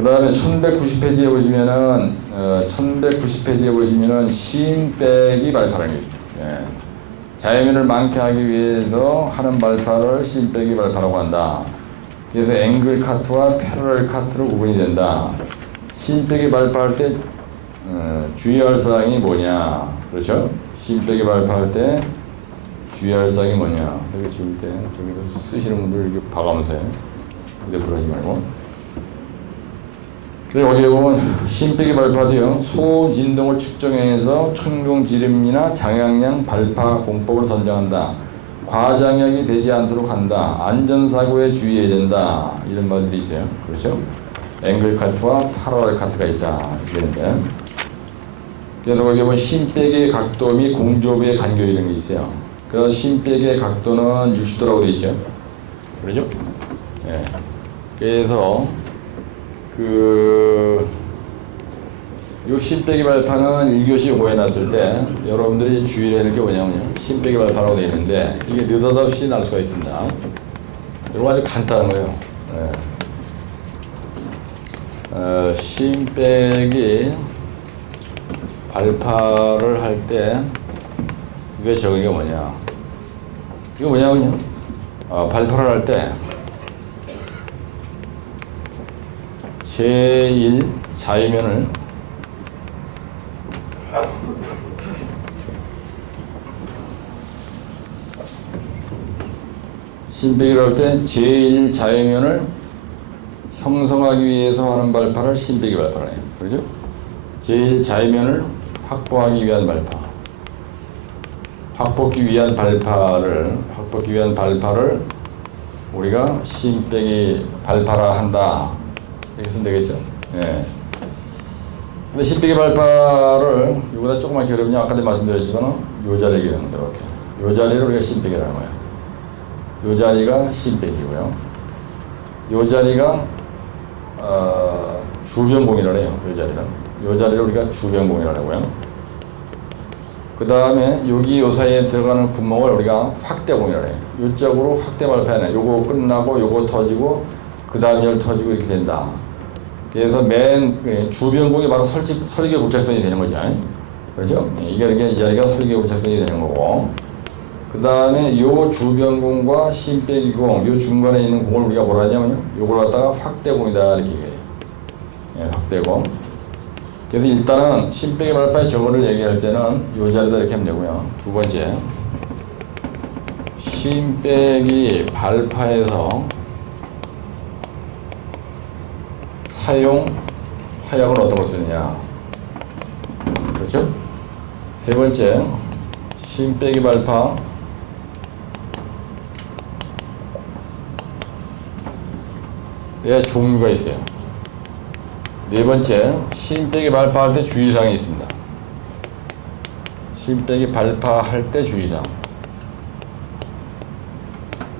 그 다음에 1190페이지에 보시면은 1190페이지에 보시면은 심 빼기 발파라는 게 있어요. 예. 자유면을 많게 하기 위해서 하는 발파를 심 빼기 발파라고 한다. 그래서 앵글 카트와 패러럴 카트로 구분이 된다. 심 빼기 발파할 때 주의할 사항이 뭐냐? 그렇죠? 심 빼기 발파할 때 주의할 사항이 뭐냐? 여기 지울 때 저기서 쓰시는 분들 이렇게 봐가면서 해. 옆으로 하지 말고. 그리고 여기에 보면 심 빼기 발파도요. 소진동을 측정해서 천공 지름이나 장향량 발파 공법을 선정한다. 과장약이 되지 않도록 한다. 안전사고에 주의해야 된다. 이런 말들이 있어요. 그렇죠? 앵글 카트와 파라렐 카트가 있다. 이랬는데. 그래서 거기 보면 심 빼기의 각도 및 공조부의 간격 이런 게 있어요. 그래서 심 빼기의 각도는 60도라고 되어 있죠. 그렇죠? 예. 그래서 요 심 빼기 발파는 1교시 오해 놨을 때 여러분들이 주의해야 될 게 뭐냐면요. 심 빼기 발파라고 되어 있는데 이게 느닷없이 날 수가 있습니다. 이거 아주 간단한 거예요. 네. 심 빼기 발파를 할 때 이게 저게 뭐냐. 이거 뭐냐면요. 발파를 할 때 제1 자유면을 심 빼기를 할 때 제1 자유면을 형성하기 위해서 하는 발파를 심 빼기 발파래요. 그렇죠? 제1 자유면을 확보하기 위한 발파. 확보하기 위한 발파를 우리가 심 빼기 발파라 한다. 이렇게 쓰면 되겠죠? 예. 근데 심 빼기 발파를 이거보다 조금만 기울이면 아까도 말씀드렸지만 요 자리에 기울이는 거예요. 이렇게. 요 자리를 우리가 심 빼기라는 거예요. 요 자리가 심 빼기고요. 요 자리가 주변공이라고 해요. 요 자리는. 요 자리를 우리가 주변공이라고 하고요. 그 다음에 여기 요 사이에 들어가는 구멍을 우리가 확대공이라고 해요. 요쪽으로 확대 발파해놔요. 요거 끝나고 요거 터지고 그 다음 열 터지고 이렇게 된다. 그래서 맨 주변공이 바로 설계 부착선이 되는 거죠. 그렇죠? 이게 이 자리가 설계 부착선이 되는 거고. 그 다음에 요 주변공과 심 빼기 공, 요 중간에 있는 공을 우리가 뭐라 하냐면요. 요걸 갖다가 확대공이다. 이렇게 얘기해요. 예, 확대공. 그래서 일단은 심 빼기 발파의 정의를 얘기할 때는 요 자리다 이렇게 하면 되고요. 두 번째. 심 빼기 발파에서 사용 화약은 어떤 걸 쓰느냐. 그렇죠? 세 번째. 심 빼기 발파 의 종류가 있어요. 네 번째, 심 빼기 발파할 때 주의사항이 있습니다. 심 빼기 발파할 때 주의사항.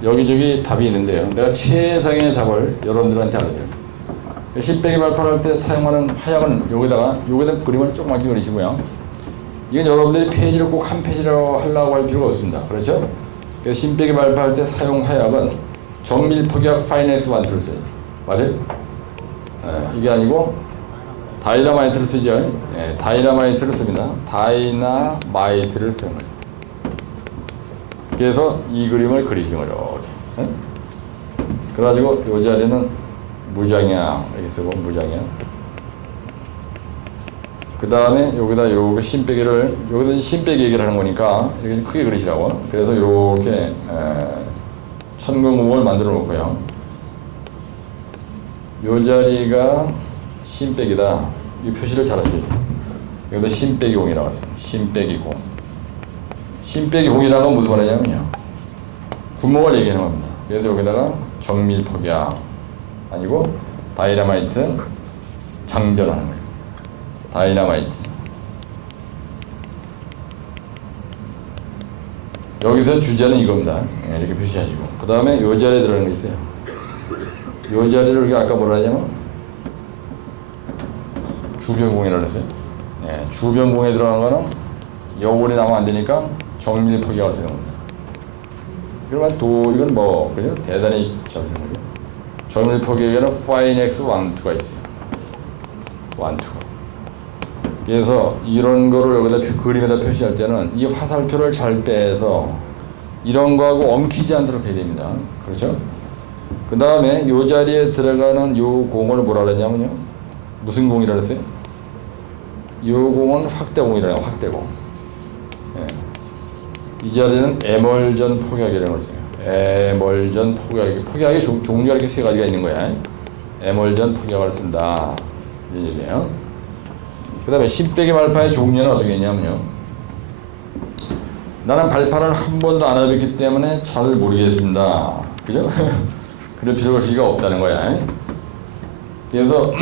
여기저기 답이 있는데요. 내가 최상의 답을 여러분들한테 알려줘요. 심 빼기 발파를 할 때 사용하는 화약은 여기다가 그림을 조그맣게 그리시고요. 이건 여러분들이 페이지를 꼭 한 페이지로 하려고 할 필요가 없습니다. 그렇죠? 그래서 심 빼기 발파할 때 사용 화약은 정밀 폭약 파이넥스 1, 2를 써요. 맞아요? 이게 아니고 다이너마이트를 쓰죠. 다이너마이트를 씁니다. 다이너마이트를 쓰는 거예요. 그래서 이 그림을 그리시는 거죠. 그래가지고 이 자리는 무장향 이렇게 쓰고 무장향. 그 다음에 여기다 요거 심 빼기를 여기다 심 빼기 얘기를 하는 거니까 이렇게 크게 그리시라고. 그래서 이렇게 천공공을 만들어 놓고요. 요 자리가 심 빼기다. 이 표시를 잘 하셔야 돼요. 여기다 심 빼기 공이라고 하세요. 심 빼기 공. 심 빼기 공이라는 건 무슨 말이냐면요. 구멍을 얘기하는 겁니다. 그래서 여기다가 정밀 폭약 아니고 다이너마이트 장전하는 거예요. 다이너마이트. 여기서 주제는 이겁니다. 이렇게 표시하시고. 그 다음에 요 자리에 들어가는 게 있어요. 요 자리를 우리가 아까 뭐라 하냐면 주변공이라고 했어요. 주변공에 들어가는 거는 여울이 나면 안 되니까 정밀 폭약을 쓰는 겁니다. 그러면 이건 뭐 그죠? 대단히 잘 쓰는 거죠. 정밀 폭약에는 파이넥스 1, 2가 있어요. 1, 2. 그래서 이런 거를 여기다 그림에다 표시할 때는 이 화살표를 잘 빼서 이런 거하고 엉키지 않도록 해야 됩니다. 그렇죠? 그 다음에 이 자리에 들어가는 이 공을 뭐라 그랬냐면요. 무슨 공이라 그랬어요? 이 공은 확대공이라 해요. 확대공. 예. 이 자리는 에멀전 폭약이라고 했어요. 에멀전 폭약. 폭약의 종류가 이렇게 세 가지가 있는 거야. 에멀전 폭약을 쓴다. 이런 얘기예요. 그 다음에 신빼기 발파의 종류는 어떻게 했냐면요. 나는 발파를 한 번도 안 해봤기 때문에 잘 모르겠습니다. 그죠? 그럴 필요가 없다는 거야. 그래서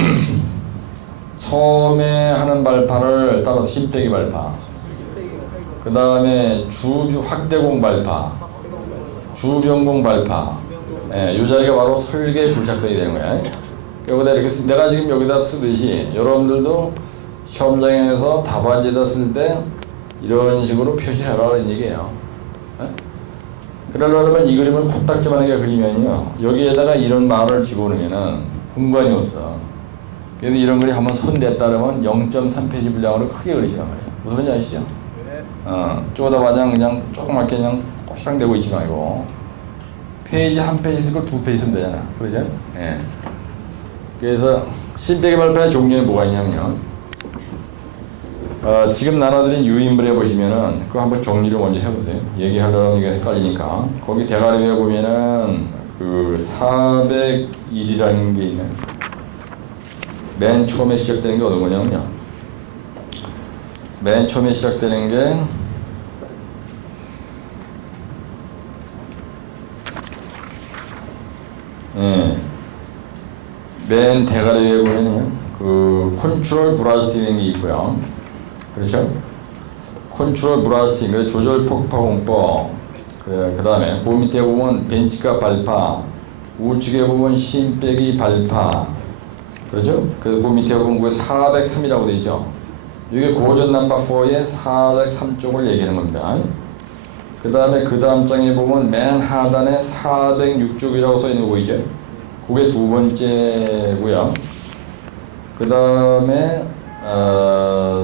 처음에 하는 발파를 따라서 신빼기 발파, 그 다음에 확대공 발파, 주변공 발파, 이 자리가 바로 설계 불착성이 되는 거야. 여기다 이렇게 내가 지금 여기다 쓰듯이 여러분들도 시험장에서 답안지에다 쓸 때 이런 식으로 표시하라는 얘기예요. 그러려면 이 그림을 코딱지만 하게 그리면요, 여기에다가 이런 말을 집어넣으면은 공간이 없어. 그래서 이런 글이 한번 손 냈다 그러면 0.3페이지 분량으로 크게 그리시란 말이에요. 무슨 말인지 아시죠? 쪼다마자 그냥 조그맣게 그냥 휘랑대고 있지 말고 페이지 한 페이지 쓰고 두 페이지 쓰면 되잖아. 그러죠? 예. 그래서 신빼기 발파의 종류는 뭐가 있냐면요. 지금 나눠드린 유인물에 보시면은 그거 한번 정리를 먼저 해보세요. 얘기하려면 이게 헷갈리니까. 거기 대가리 위에 보면은 그 401이라는 게 있네. 맨 처음에 시작되는 게 어떤 거냐면요. 맨 처음에 시작되는 게 맨 대가리 위에 보면은 그 컨트롤 브라스팅이 있고요. 그렇죠? 컨트롤 브라스팅, 조절 폭파 공법. 그 다음에 그 밑에 보면 벤치카 발파, 우측에 보면 신빼기 발파. 그렇죠? 그래서 그 밑에 보면 그 403이라고 되어 있죠. 이게 고전 넘버 4의 403쪽을 얘기하는 겁니다. 그 다음에 그 다음 장에 보면 맨 하단에 406쪽이라고 써 있는 거 보이죠? 그게 두 번째고요. 그 다음에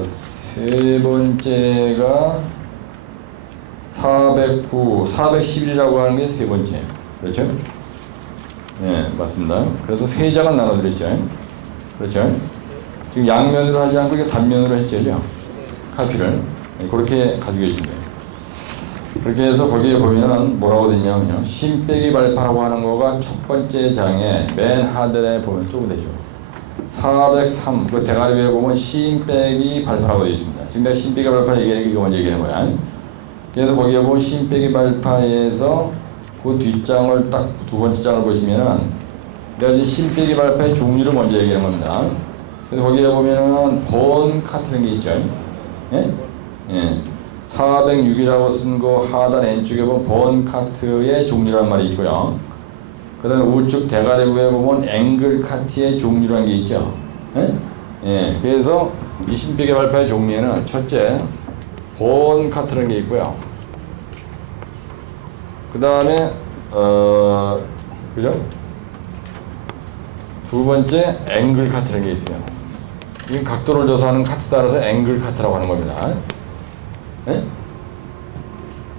세 번째가 409, 411이라고 하는 게 세 번째. 그렇죠? 네, 맞습니다. 그래서 세 장은 나눠드렸죠. 그렇죠? 지금 양면으로 하지 않고 이게 단면으로 했죠. 카피를. 네, 그렇게 가지고 계신데. 그렇게 해서 거기에 보면은 뭐라고 되냐면요. 신빼기 발파라고 하는 거가 첫 번째 장에 맨 하단에 보면 쪼그 되죠. 403, 그 대가리 위에 보면 신빼기 발파라고 되어 있습니다. 지금 내가 신빼기 발파 얘기하는 게 먼저 얘기하는 거야. 그래서 거기에 보면 신빼기 발파에서 그 뒷장을 딱 두 번째 장을 보시면은 내가 이제 신빼기 발파의 종류를 먼저 얘기하는 겁니다. 그래서 거기에 보면은 번 카트라는 게 있죠. 예? 예. 406이라고 쓴 거 하단 왼쪽에 보면 번 카트의 종류라는 말이 있고요. 그 다음에 우측 대가리 위에 보면 앵글 카트의 종류라는 게 있죠. 예? 예. 그래서 이 신빼기 발파의 종류에는 첫째, 번 카트라는 게 있고요. 그 다음에, 그죠? 두 번째, 앵글 카트라는 게 있어요. 이건 각도를 줘서 하는 카트 따라서 앵글 카트라고 하는 겁니다. 예?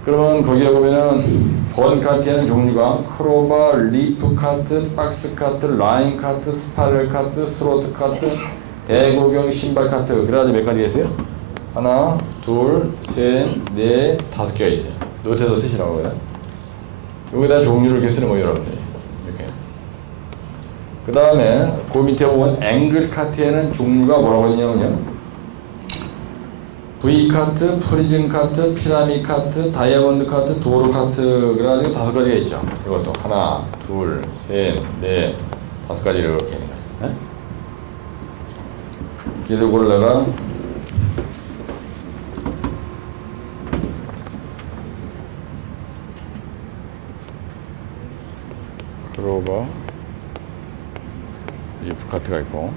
그러면 거기에 보면은 번 카트에는 종류가 크로바, 리프 카트, 박스 카트, 라인 카트, 스파이럴 카트, 스로트 카트, 대고경 신발 카트. 그래가지고 몇 가지가 있어요? 하나, 둘, 셋, 넷, 다섯 개가 있어요. 노트에서 쓰시라고 해요. 여기다 종류를 이렇게 쓰는 거예요, 여러분들. 이렇게. 그 다음에 그 밑에 보면 앵글 카트에는 종류가 뭐라고 했냐면요. V 카트, 프리즘 카트, 피라미 카트, 다이아몬드 카트, 도로 카트. 그래가지고 다섯 가지가 있죠. 이것도 하나, 둘, 셋, 넷, 다섯 가지 이렇게 있는 거예요. 그래서 그걸 내가 크로버, 리프 카트가 있고,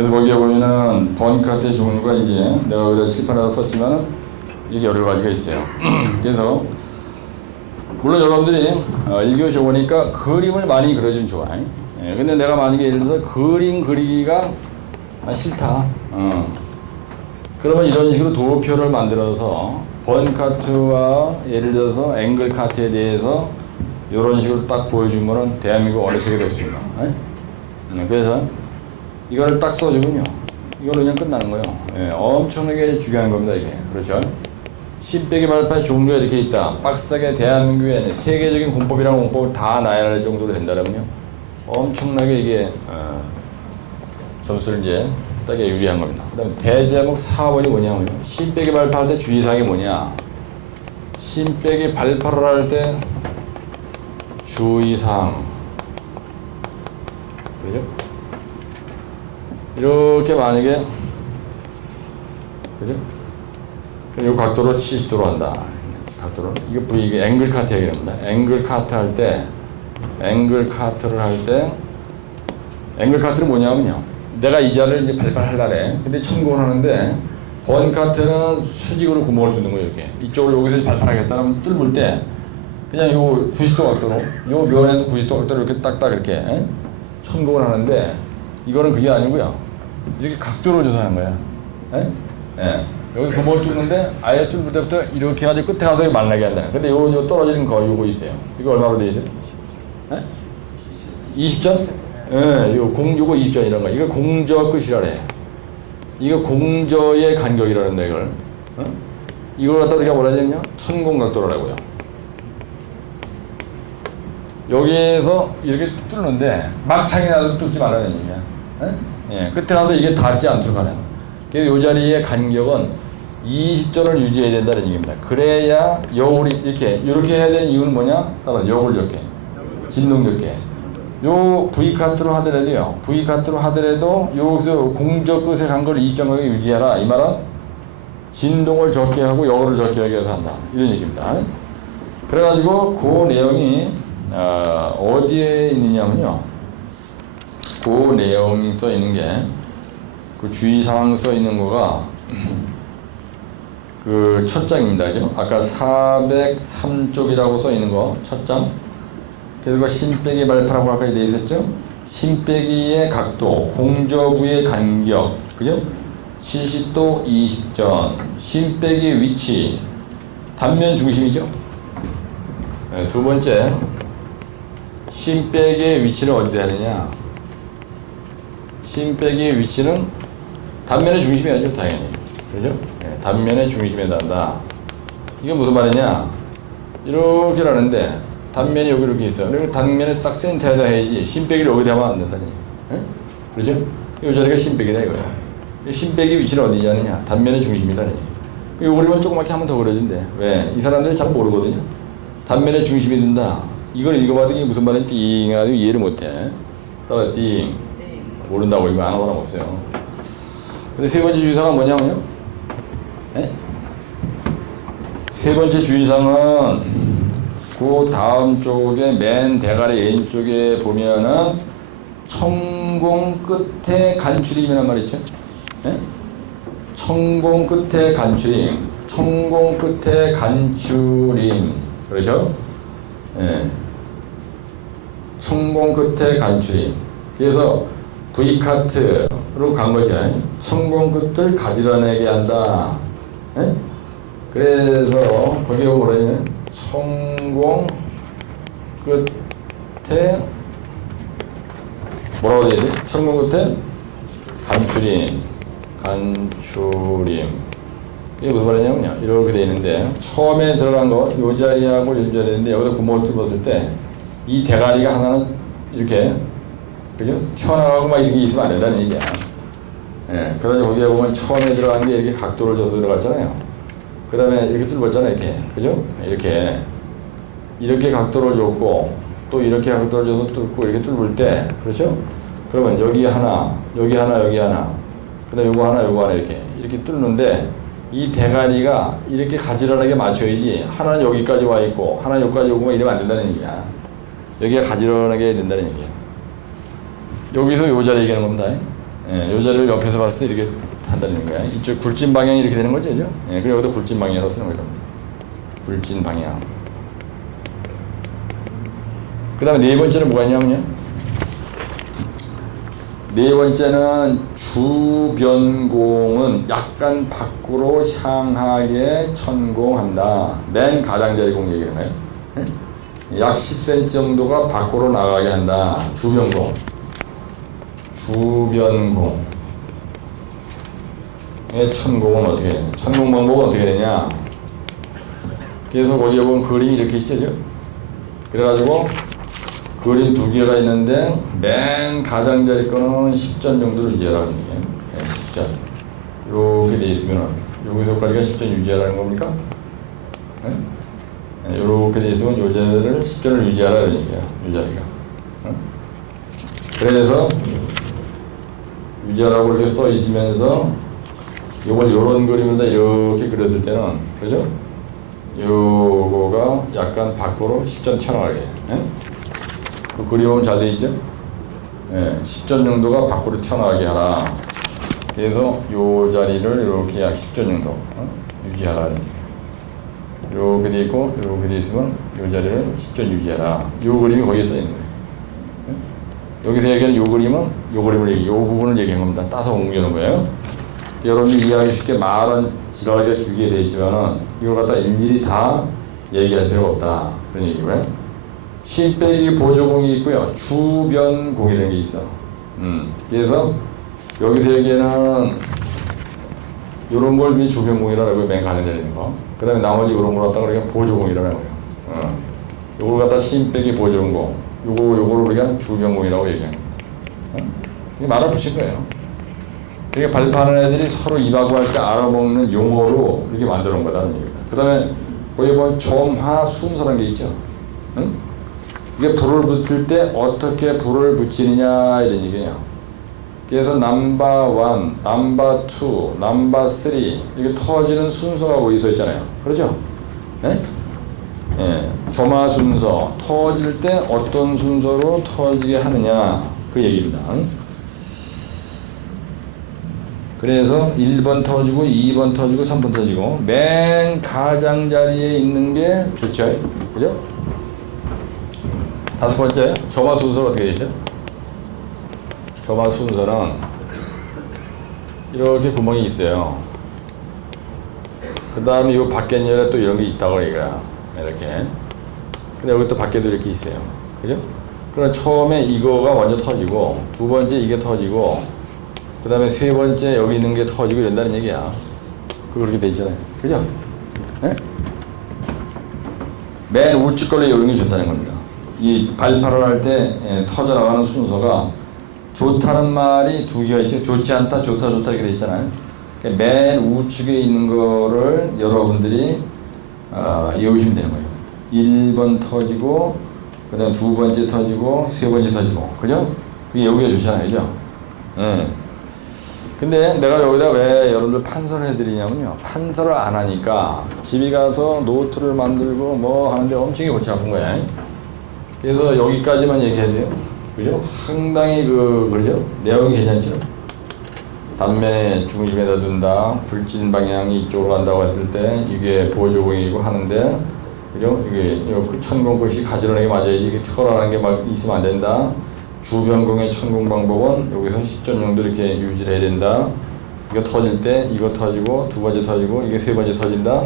그래서 거기에 보면은 번카트의 종류가 이제 내가 여기다 칠판에다 썼지만은 이게 여러 가지가 있어요. 그래서 물론 여러분들이 1교시 오니까 그림을 많이 그려주면 좋아요. 예, 근데 내가 만약에 예를 들어서 그림 그리기가 싫다. 그러면 이런 식으로 도표를 만들어서 번카트와 예를 들어서 앵글 카트에 대해서 이런 식으로 딱 보여주면은 대한민국 어느 세계 됐습니다. 그래서 이걸 딱 써주면요, 이걸로 그냥 끝나는 거예요. 예, 엄청나게 중요한 겁니다, 이게. 그렇죠? 신빼기 발판의 종류가 이렇게 있다. 빡세게 대한민국에 세계적인 공법이랑 공법을 다 나열할 정도로 된다면요, 엄청나게 이게 점수를 이제 따게 유리한 겁니다. 그 다음에 대제목 4번이 뭐냐면요, 신빼기 발판할 때 주의사항이 뭐냐. 신빼기 발판을 할 때 주의사항, 그죠? 이렇게 만약에, 그죠? 이 각도로 70도로 한다. 각도로. 이거 이게 앵글 카트 얘기합니다. 앵글 카트 할 때, 앵글 카트를 할 때, 앵글 카트는 뭐냐면요, 내가 이 자를 이제 발판하려래. 근데 천공을 하는데, 번 카트는 수직으로 구멍을 뚫는 거예요, 이렇게. 이쪽으로 여기서 발판하겠다 하면 뚫을 때, 그냥 요 90도 각도로, 요 면에서 90도 각도로 이렇게 딱딱 이렇게 천공을 하는데, 이거는 그게 아니고요, 이렇게 각도를 조사하는 거야. 예. 여기서 구멍을 뚫는데, 아예 뚫을 때부터 이렇게 해가지고 끝에 가서 만나게 한다는. 근데 요 떨어지는 거, 요거 있어요. 이거 얼마로 돼 있어요? 20점? 예, 요거 20점 이런 거. 이거 공저 끝이라래. 이거 공저의 간격이라는데, 이걸. 이걸 갖다 우리가 뭐라 하냐면요, 천공각도라고요. 여기에서 이렇게 뚫는데, 막창이 나도 뚫지 말라는 얘기야. 예, 끝에 가서 이게 닿지 않도록 하는. 그래서 이 자리의 간격은 20점을 유지해야 된다는 얘기입니다. 그래야 여울이 이렇게 해야 되는 이유는 뭐냐? 따라서 여울 적게, 진동 적게. 요 V 카트로 하더라도요, V 카트로 하더라도 여기서 공저 끝에 간 걸 20점을 유지하라. 이 말은 진동을 적게 하고 여울을 적게 하기 위해서 한다. 이런 얘기입니다. 그래가지고 그 내용이 어디에 있느냐면요, 그 내용이 써 있는 게, 그 주의사항 써 있는 거가 그 첫 장입니다. 그죠? 아까 403쪽이라고 써 있는 거, 첫 장. 그리고 신빼기 발판하고 아까 되어 있었죠? 신빼기의 각도, 공저부의 간격, 그죠? 70도 20점, 신빼기 위치, 단면 중심이죠? 네, 두 번째, 신빼기의 위치는 어디다 해야 되냐? 신빼기의 위치는 단면의 중심이 아니죠, 당연히. 그죠? 네, 단면의 중심에 단다. 이게 무슨 말이냐? 이렇게 하는데, 단면이 여기 이렇게 있어. 그리고 단면을 딱 센터에다 해야지, 신빼기를 여기다 하면 안 된다니. 네? 그렇죠? 이 자리가 신빼기다, 이거야. 신빼기 위치는 어디냐느냐? 단면의 중심이다. 이 그림은 조그맣게 한 번 더 그려준대. 왜? 이 사람들이 잘 모르거든요. 단면의 중심이 된다. 이걸 읽어봐도 이게 무슨 말인지 띵 해가지고 이해를 못해. 따라 띵. 모른다고 이거 안 하는 사람 없어요. 근데 세 번째 주의사항은 뭐냐면요, 세 번째 주의사항은 그 다음 쪽에 맨 대가리 왼쪽에 보면은 천공 끝에 간추림이란 말 있죠? 천공 끝에 간추림, 천공 끝에 간추림, 그렇죠? 천공 끝에 간추림. 그래서 V카트로 간 거죠. 천공 끝을 가지런하게 한다. 그래서 거기에 뭐라냐면 천공 끝에 뭐라고 되어 있어요? 천공 끝에 간추림. 이게 무슨 말이냐면요, 이렇게 되어 있는데, 처음에 들어간 거, 요 자리하고 요 자리인데, 여기다 구멍을 뚫었을 때, 이 대가리가 하나는 이렇게, 그죠? 튀어나가고 막 이렇게 있으면 안 된다는 얘기야. 예, 그래서 거기에 보면 처음에 들어간 게 이렇게 각도를 줘서 들어갔잖아요. 그 다음에 이렇게 뚫었잖아요, 이렇게. 그죠? 이렇게 각도를 줬고, 또 이렇게 각도를 줘서 뚫고, 이렇게 뚫을 때, 그렇죠? 그러면 여기 하나, 여기 하나, 여기 하나, 그 다음에 요거 하나, 요거 하나, 이렇게 뚫는데, 이 대가리가 이렇게 가지런하게 맞춰야지, 하나는 여기까지 와 있고, 하나는 여기까지 오고, 이러면 안 된다는 얘기야. 여기가 가지런하게 해야 된다는 얘기야. 여기서 요 자리 얘기하는 겁니다. 예, 요 자리를 옆에서 봤을 때 이렇게 한다는 거야. 이쪽 굴진 방향이 이렇게 되는 거죠, 그죠? 예, 그리고 여기도 굴진 방향으로 쓰는 거죠. 굴진 방향. 그 다음에 네 번째는 뭐가 있냐면요. 네 번째는 주변공은 약간 밖으로 향하게 천공한다. 맨 가장자리 공 얘기하나요? 약 10cm 정도가 밖으로 나가게 한다. 주변공. 주변공의 천공은 어떻게 되냐? 천공 방법은 어떻게 되냐? 그래서 거기에 보면 그림이 이렇게 있죠? 그래가지고 그림 두 개가 있는데 맨 가장자리 거는 10점 정도를 유지하라는 얘기예요. 네, 10점. 이렇게 돼 있으면 여기서까지가 10점 유지하라는 겁니까? 네? 네, 이렇게 돼 있으면 요 자리를 10점을 유지하라는 얘기야. 요 자리가. 네? 그래서 유지하라고 이렇게 써 있으면서 요걸 요런 그림을 이렇게 그렸을 때는 그죠? 요거가 약간 밖으로 10점 튀어나가게. 네? 그 그림은 잘 돼 있죠? 예, 10점 정도가 밖으로 튀어나가게 하라. 그래서 요 자리를 이렇게 약 10점 정도 유지하라. 이렇게 돼 있고 이렇게 돼 있으면 요 자리를 10점 유지하라. 요 그림이 거기에 써 있는 거예요. 예? 여기서 얘기하는 요 그림은 요 그림을 요 부분을 얘기한 겁니다. 따서 옮겨놓은 거예요. 여러분이 이해하기 쉽게 말은 지랄하게 길게 돼 있지만은 이걸 갖다 일일이 다 얘기할 필요가 없다. 그런 얘기고요. 신빼기 보조공이 있고요. 주변공이라는 게 있어. 그래서 여기서 얘기하는 요런 걸 주변공이라고 맨 가장자리에 있는 거. 그 다음에 나머지 요런 걸 갖다가 우리가 보조공이라고 해요. 요걸 갖다 신빼기 보조공. 요거를 우리가 주변공이라고 얘기하는 거예요. 말을 붙인 거예요. 그러니까 발표하는 애들이 서로 입하고 할 때 알아먹는 용어로 이렇게 만들어 놓은 거다는 얘기입니다. 그 다음에 거기 보면 점화 순서라는 게 있죠. 응? 이게 불을 붙일 때 어떻게 불을 붙이느냐 이런 얘기예요. 그래서 넘버 1, 넘버 2, 넘버 3 이렇게 터지는 순서가 거기 서 있잖아요. 그렇죠? 네? 예, 점화 순서 터질 때 어떤 순서로 터지게 하느냐 그 얘기입니다. 그래서 1번 터지고 2번 터지고 3번 터지고 맨 가장자리에 있는 게 좋죠. 그죠? 다섯 번째, 점화 순서는 어떻게 되죠? 점화 순서는 이렇게 구멍이 있어요. 그 다음에 이 밖에 열에 또 이런 게 있다고 얘기해요. 이렇게. 근데 여기 또 밖에도 이렇게 있어요. 그죠? 그럼 처음에 이거가 먼저 터지고, 두 번째 이게 터지고, 그 다음에 세 번째 여기 있는 게 터지고 이런다는 얘기야. 그렇게 돼 있잖아요. 그죠? 네? 맨 우측 걸로 이런 게 좋다는 겁니다. 이 발파를 할 때 터져나가는 순서가 좋다는 말이 두 개가 있죠. 좋지 않다, 좋다, 좋다 이렇게 돼 있잖아요. 맨 우측에 있는 거를 여러분들이 외우시면 되는 거예요. 1번 터지고, 그 다음 두 번째 터지고, 세 번째 터지고. 그죠? 그게 여기가 좋잖아요. 그죠? 네. 근데 내가 여기다 왜 여러분들 판서를 해드리냐면요. 판서를 안 하니까 집에 가서 노트를 만들고 뭐 하는데 엄청 골치 아픈 거야. 그래서 여기까지만 얘기해야 돼요. 그죠? 상당히 그러죠? 내용이 괜찮죠? 단면에 중립에다 둔다. 불진 방향이 이쪽으로 간다고 했을 때 이게 보조공이고 하는데, 그죠? 이게 천공글씨 가지런하게 맞아야지. 이게 튀어나가는 게 막 있으면 안 된다. 주변공의 천공 방법은 여기서 10점 정도 이렇게 유지를 해야 된다. 이거 터질 때 이거 터지고 두 번째 터지고 이게 세 번째 터진다.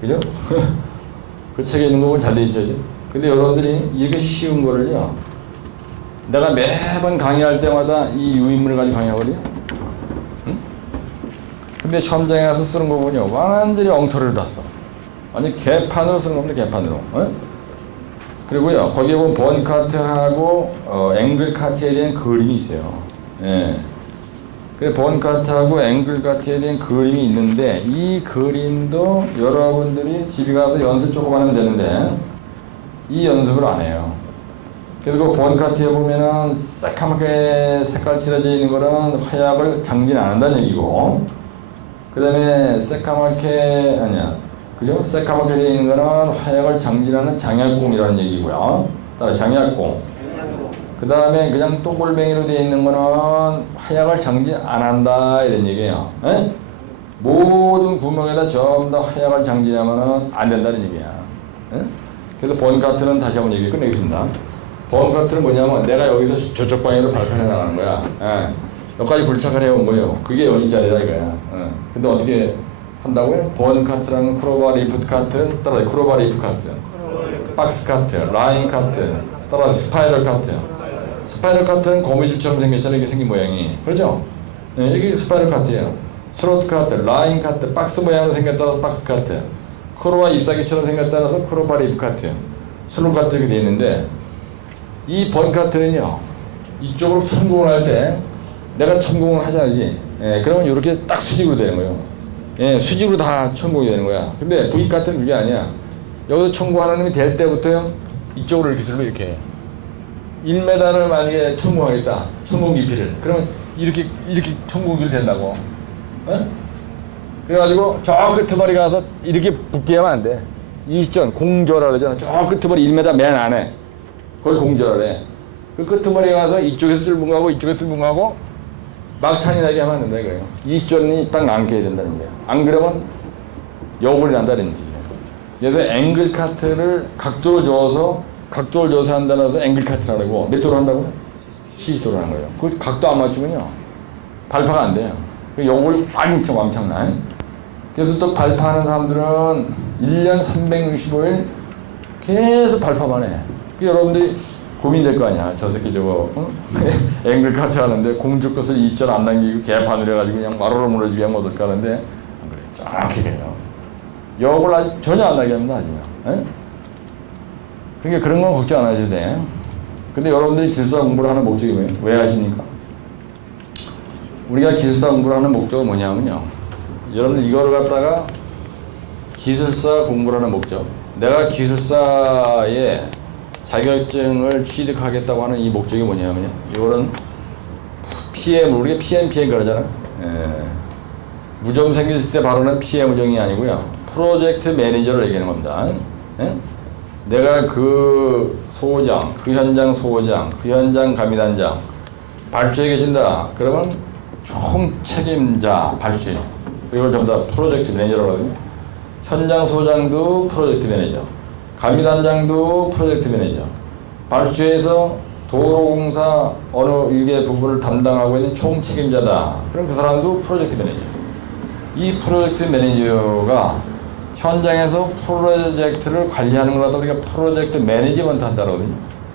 그죠? 그 책에 있는 거 보면 잘 돼 있죠. 근데 여러분들이 이게 쉬운 거를요. 내가 매번 강의할 때마다 이 유인물을 가지고 강의하거든요. 응? 근데 시험장에 가서 쓰는 거 보면요. 완전히 엉터리를 다 써. 아니 개판으로 쓰는 겁니다. 개판으로. 응? 그리고요, 거기에 보면 번 카트하고 앵글 카트에 대한 그림이 있어요. 예. 그래 번 카트하고 앵글 카트에 대한 그림이 있는데 이 그림도 여러분들이 집에 가서 연습 조금 하면 되는데 이 연습을 안 해요. 그래서 그 번 카트에 보면은 새까맣게 색깔 칠해져 있는 거는 화약을 장진 안 한다는 얘기고, 그 다음에 새까맣게 그죠? 새까맣게 되어 있는 거는 화약을 장진하는 장약공이라는 얘기고요. 따라 장약공. 그 다음에 그냥 동글뱅이로 되어 있는 거는 화약을 장지 안 한다 이런 얘기예요. 에? 모든 구멍에다 전부 다 화약을 장지하면은 안 된다는 얘기야. 에? 그래서 번카트는 다시 한번 얘기 끝내겠습니다. 번카트는 뭐냐면 내가 여기서 저쪽 방향으로 발판해 나가는 거야. 에? 여기까지 불착을 해온 거예요. 그게 연이자리라 이거야. 근데 어떻게 한다고요? 번카트랑 크로바 리프트 카트, 따라서 크로바 리프트 카트, 박스 카트, 라인 카트, 따라서 스파이럴 카트. 스파이럴 카트는 거미줄처럼 생겼잖아요. 이게 생긴 모양이. 그렇죠? 네, 이게 스파이럴 카트예요. 스로트 카트, 라인 카트, 박스 모양으로 생겼다라서 박스 카트. 크로바 잎사귀처럼 생겼다라서 크로바 리프트 카트. 슬롯 카트 이렇게 되어 있는데 이 번 카트는요. 이쪽으로 천공을 할 때 내가 천공을 하잖아지. 예, 그러면 이렇게 딱 수직으로 되는 거예요. 예, 수직으로 다 천공이 되는 거야. 근데 V 카트는 그게 아니야. 여기서 천공하는 놈이 될 때부터요. 이쪽으로 이렇게 들고 이렇게 1m를 만약에 천공하겠다. 천공 깊이를. 그러면 이렇게 천공이 된다고. 예? 그래가지고 저 끄트머리 가서 이렇게 붙게 하면 안 돼. 이전 공조라 그러잖아. 저 끄트머리 1m 맨 안에. 거기 공조라래. 그 끄트머리 가서 이쪽에서 뚫분하고 이쪽에서 뚫분하고 막탄이 나게 하면 안 된다 그래요. 이전이 딱 남게 해야 된다는 거예요. 안 그러면 여골이 난다는 얘기예요. 그래서 앵글 카트를 각도를 줘서 한다고 해서 앵글 카트라고. 몇 도로 한다고요? 70도로 하는 거예요. 그 각도 안 맞추면요. 발파가 안 돼요. 여골이 왕창 나. 그래서 또 발파하는 사람들은 1년 365일 계속 발파만 해. 여러분들이 고민될 거 아니야. 저 새끼 저거 앵글 카트 하는데 공주 것을 2절 안 남기고 개판을 해가지고 그냥 마루로 무너지게 하면 어떨까 하는데 안 그래. 정확히 해요. 역을 아직 전혀 안 나게 합니다. 아직. 그러니까 그런 건 걱정 안 하셔도 돼. 근데 여러분들이 기술사 공부를 하는 목적이 뭐예요? 왜 하십니까? 우리가 기술사 공부를 하는 목적은 뭐냐면요. 여러분들 이거를 갖다가 기술사 공부를 하는 목적. 내가 기술사의 자격증을 취득하겠다고 하는 이 목적이 뭐냐면요. 이거는 PM, 우리가 PM 그러잖아요. 무점 생겼을 때 바로는 PM 무정이 아니고요. 프로젝트 매니저를 얘기하는 겁니다. 예? 내가 그 소장, 그 현장 소장, 그 현장 감리단장, 발주에 계신다. 그러면 총 책임자 발주. 이걸 전부 다 프로젝트 매니저라고 하거든요. 현장 소장도 프로젝트 매니저. 감리단장도 프로젝트 매니저. 발주에서 도로공사 어느 일개 부분을 담당하고 있는 총 책임자다. 그럼 그 사람도 프로젝트 매니저. 이 프로젝트 매니저가 현장에서 프로젝트를 관리하는 거라도 우리가 프로젝트 매니지먼트 한다고 하거든요.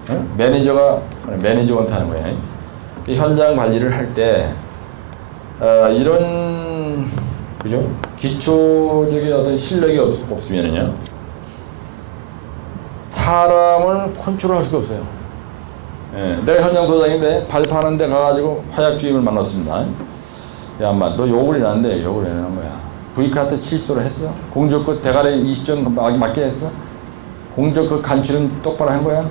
응? 매니저가 매니지먼트 하는 거예요. 이 현장 관리를 할 때 이런 그죠? 기초적인 어떤 실력이 없으면은요. 사람을 컨트롤할 수가 없어요. 예, 내가 현장 소장인데 발파하는 데 가가지고 화약 주임을 만났습니다. 야, 엄마, 너 욕을 해놨는데 욕을 해놓은 거야. V카트 70도로 했어? 공조끝 대가리 20점 맞게 했어? 공조끝 간추림 똑바로 한 거야?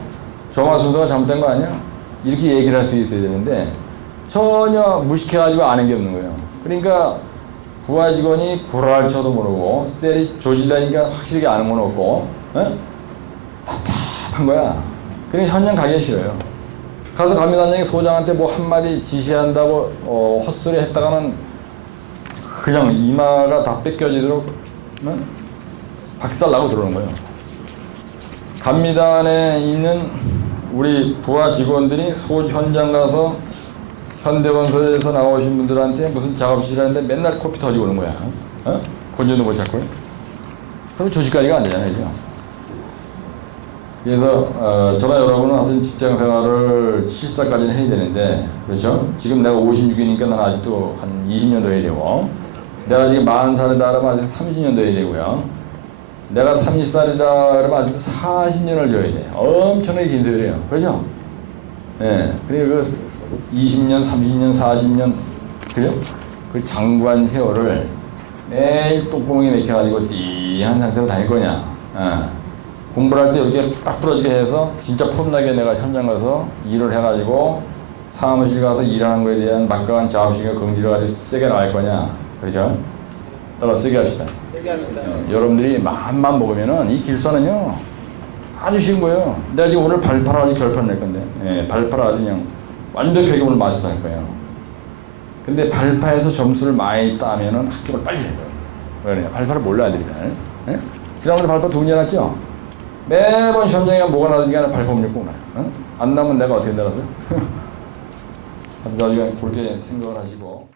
정화 순서가 잘못된 거 아니야? 이렇게 얘기를 할 수 있어야 되는데 전혀 무식해가지고 아는 게 없는 거예요. 그러니까 부하 직원이 구랄 쳐도 모르고 셀이 조질라니까 확실하게 아는 건 없고 답답한 거야. 그러니까 현장 가기 싫어요. 가서 감리단장이 소장한테 뭐 한마디 지시한다고 헛소리 했다가는 그냥 이마가 다 뺏겨지도록 박살나고 들어오는 거예요. 감리단에 있는 우리 부하 직원들이 현장 가서 현대건설에서 나오신 분들한테 무슨 작업실 하는데 맨날 코피 터지고 오는 거야. 본전도 못 찾고요. 그럼 조직관리가 안 되잖아요. 그죠? 그래서 저나 여러분은 하여튼 직장 생활을 실사까지는 해야 되는데, 그렇죠? 지금 내가 56이니까 난 아직도 한 20년 더 해야 되고, 내가 지금 40살이다 그러면 아직 30년 더 해야 되고요. 내가 30살이다 그러면 아직도 40년을 줘야 돼. 엄청나게 긴 세월이에요. 그렇죠? 예. 그리고 그 20년, 30년, 40년, 그죠? 그 장구한 세월을 매일 똥구멍에 맥혀가지고 띠한 상태로 다닐 거냐. 공부를 할 때 이렇게 딱 부러지게 해서 진짜 폼나게 내가 현장 가서 일을 해가지고 사무실 가서 일하는 거에 대한 막강한 자부심과 긍지를 가지고 세게 나갈 거냐. 그렇죠? 따라 세게 합시다. 세게 합시다. 여러분들이 마음만 먹으면은 이 기술사는요 아주 쉬운 거예요. 내가 지금 오늘 발파를 아주 결판을 낼 건데, 예, 발파를 아주 그냥 완벽하게 오늘 마스터 할 거예요. 근데 발파에서 점수를 많이 따면은 합격을 빨리 해요. 왜 그래요? 발파를 몰라야 되니까. 예? 지난번에 발파 2개 났죠? 매번 시험장에 뭐가 나든가 발파 무조건 나요. 안 나면 내가 어떻게 내놨어요? 나중에 그렇게 생각을 하시고.